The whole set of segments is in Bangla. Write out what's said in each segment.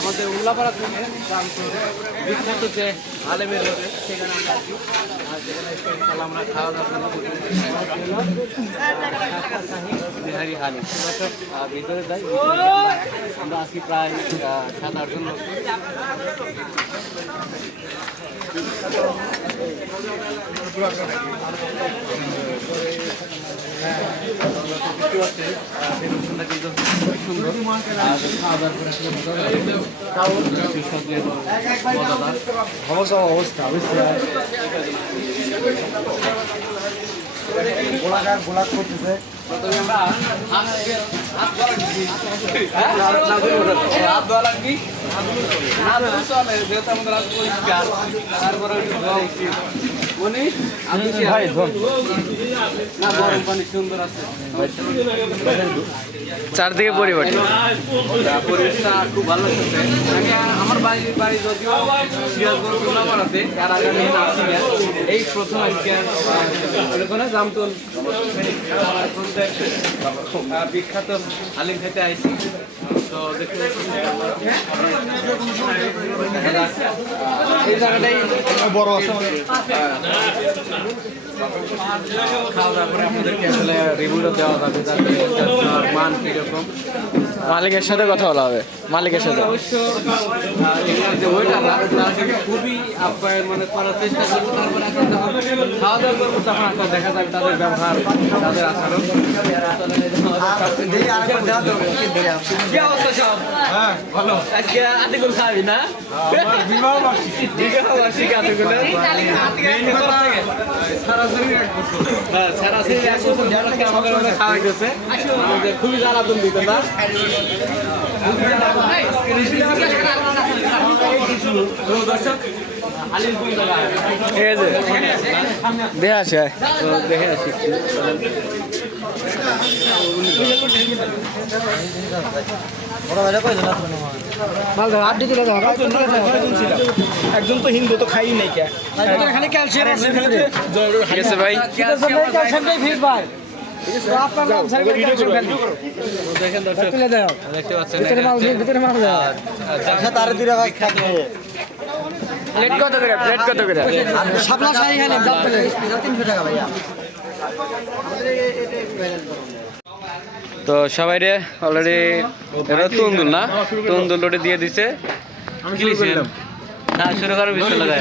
আমাদের উল্লাপাড়া বিখ্যাত যে আলেমের রোডে, সেখানে আমরা আছি। আর সেখানে আমরা খাওয়া গেছি। বিহারি হালি ভিতরে যাই আমরা আছি প্রায় সাত আটজন লোক। অবস্থা গোলাকার গোলাক করতেছে প্রথমে আমরা হাত। হ্যাঁ? তারপরে। মনি। চারদিকে পরিবর্তন। পরিবেশটা খুব ভালো লাগতেছে। আগে আমার বাড়ি বাড়ি যদিও সিরাজগঞ্জ উল্লাপাড়াতে আর আগে আমি আসি না এই প্রথম আজকে ওখানে জামতল। আহ, বিখ্যাত আলিম খেতে আইছি। তো দেখতে এই জায়গাটাই বড় আছে খাওয়া দাওয়া করে আপনাদেরকে আসলে রিভিউটা দেওয়া যাবে মান কীরকম। মালিকের সাথে কথা বলা হবে মালিকের সাথে। অবশ্য যে ওয়েটাররা তারা কিন্তু খুবই আপ্যায়ন মানে করার চেষ্টা করব তারপরে এখন যখন খাওয়া দাওয়া করব তখন আপনার দেখা যাবে তাদের ব্যবহার তাদের আচরণ। অবস্থা সব। হ্যাঁ ভালো। আজকে আতিকুল খাবি না? বিবাহ বার্ষিকী। আতিকুলের হ্যাঁ, দিয়েছে আমাদের খুবই জ্বালাতন দিত না? দর্শক আলিম কোন জায়গায় ঠিক আছে দেখে আসে। দেখে আসি। একজন তো হিন্দু তো খাই নাই কে? খালি ক্যালসিয়াম আছে। ঠিক আছে ভাই। দেখেন দর্শক দেখতে পাচ্ছেন আচ্ছা তার দিরা ভাই থাকবে। প্লেট কত করে? প্লেট কত করে? শাপলা শাহী খানে দাম পেলে 300 টাকা ভাইয়া। তো সবাই রে অলরেডি এটা তন্দুল না? তন্দুল ওটা দিয়ে দিছে। না শুরু করার বিষয় লাগায়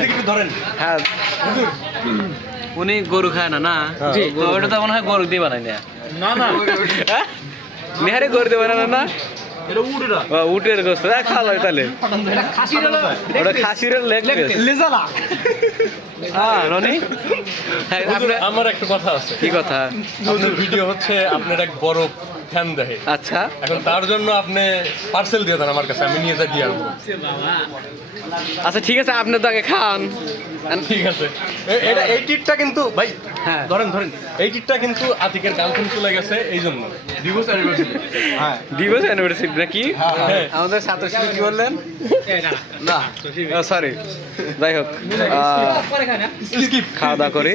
হ্যাঁ। উনি গরু খায় না না? জি। তো ওটা তো মনে হয় গরু দিয়ে বানাই না না। না নিহারে করে দেবে না? না ও, উটের গোস্ত। হ্যাঁ খাওয়া লাগে তাহলে। ওটা খাসির লেগ পিস হ্যাঁ রনি হ্যাঁ, আপনার- আমার একটা কথা আছে। কি কথা? আপনার ভিডিও হচ্ছে আপনার এক বড় ফ্যান দেখে আচ্ছা। এখন তার জন্য আপনি পার্সেল দিয়ে দেন আমার কাছে আমি নিয়ে যাই দিয়ে আসব আচ্ছা ঠিক আছে আপনি তো আগে খান ঠিক আছে। এটা এই টিটটা কিন্তু ভাই হ্যাঁ। ধরেন ধরেন। এই টিটটা কিন্তু আতিকের গার্লফ্রেন্ড চলে গেছে এই জন্য। ডিভোর্স অ্যানিভার্সারি হ্যাঁ। দিবস অ্যানিভার্সারি নাকি? হ্যাঁ আমাদের ছাত্র শিবির কি বললেন? না সরি যাই হোক খাওয়া দাওয়া করি।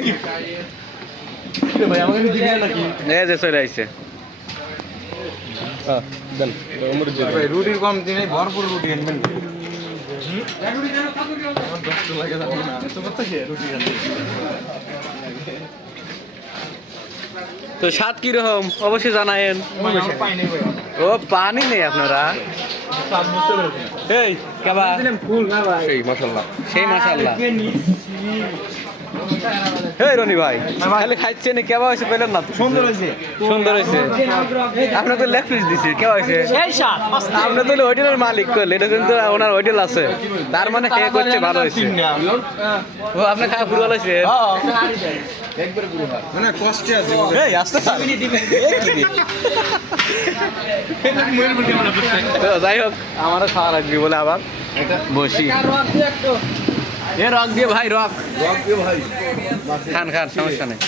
ভাই আমাকে দিবে নাকি? যে চলে আইছে। হ্যাঁ দেন আমার যে রুটির কম দিনে ভরপুর রুটি আনবেন তো স্বাদ কীরকম? অবশ্যই জানায়েন। ও পানি নেই আপনারা? এই কাবা। সেই মাশাআল্লাহ। সেই মাশাআল্লাহ। এই রনি ভাই খালি খাইছেন কেবা হয়েছে পেলেন না? সুন্দর হয়েছে। সুন্দর হয়েছে। আপনার তো লেগ পিস দিছি কেবা হয়েছে? আপনি তো হোটেলের মালিক করলে এটা কিন্তু ওনার হোটেল আছে। তার মানে খেয়ে করছে ভালো হয়েছে। ও আপনার খাওয়া পুরো ভালো হয়েছে? মানে কষ্টে আছে। এই আসতে যাই হোক আমারও খাওয়া লাগবে বলে আবার বসি। এ রক দিয়ে ভাই রক। রক দিয়ে ভাই। খান খান সমস্যা নেই।